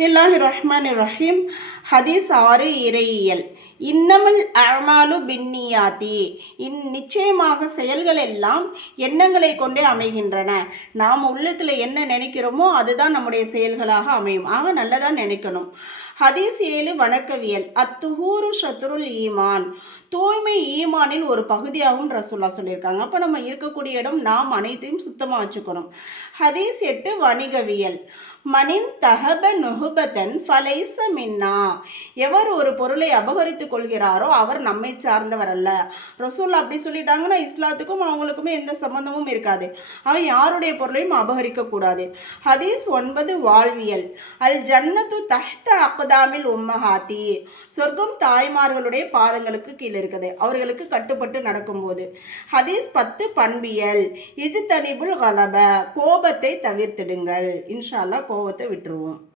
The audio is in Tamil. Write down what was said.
பிஸ்மில்லாஹிர் ரஹ்மானிர் ரஹீம். ஹதீஸ் 6 இறையியல். இன்னமல் அமாலு பின்னியாத்தி. நிச்சயமாக செயல்கள் எல்லாம் எண்ணங்களை கொண்டே அமைகின்றன. நாம் உள்ளத்தில் என்ன நினைக்கிறோமோ அதுதான் நம்முடைய செயல்களாக அமையும். ஆக நல்லதாக நினைக்கணும். ஹதீஸ் 7 வணக்கவியல். அத்துஹூரு ஷத்ருல் ஈமான். தூய்மை ஈமானின் ஒரு பகுதியாகவும் ரசூல்லா சொல்லியிருக்காங்க. அப்போ நம்ம இருக்கக்கூடிய இடம் நாம் அனைத்தையும் சுத்தமாக வச்சுக்கணும். ஹதீஸ் 8 வணிகவியல். மனின் தஹப நுஹுபத்தன் ஃபலைச மின்னா. எவர் ஒரு பொருளை அபகரித்து கொள்கிறாரோ அவர் நம்மை சார்ந்தவர் அல்ல. ரசூல் அப்படி சொல்லிட்டாங்கன்னா இஸ்லாத்துக்கும் அவங்களுக்குமே எந்த சம்பந்தமும் இருக்காது. அவன் யாருடைய பொருளையும் அபகரிக்க கூடாது. ஹதீஸ் 9 வாழ்வியல். அல் ஜன்னத்து தஹ்த அக்தாமில் உம்மஹாத்தி. சொர்க்கம் தாய்மார்களுடைய பாதங்களுக்கு கீழே இருக்குது, அவர்களுக்கு கட்டுப்பட்டு நடக்கும்போது. ஹதீஸ் 10 பண்பியல். இது தனிபுல் கலப. கோபத்தை தவிர்த்திடுங்கள். இன்ஷா அல்லாஹ் கோபத்தை விட்டுருவோம்.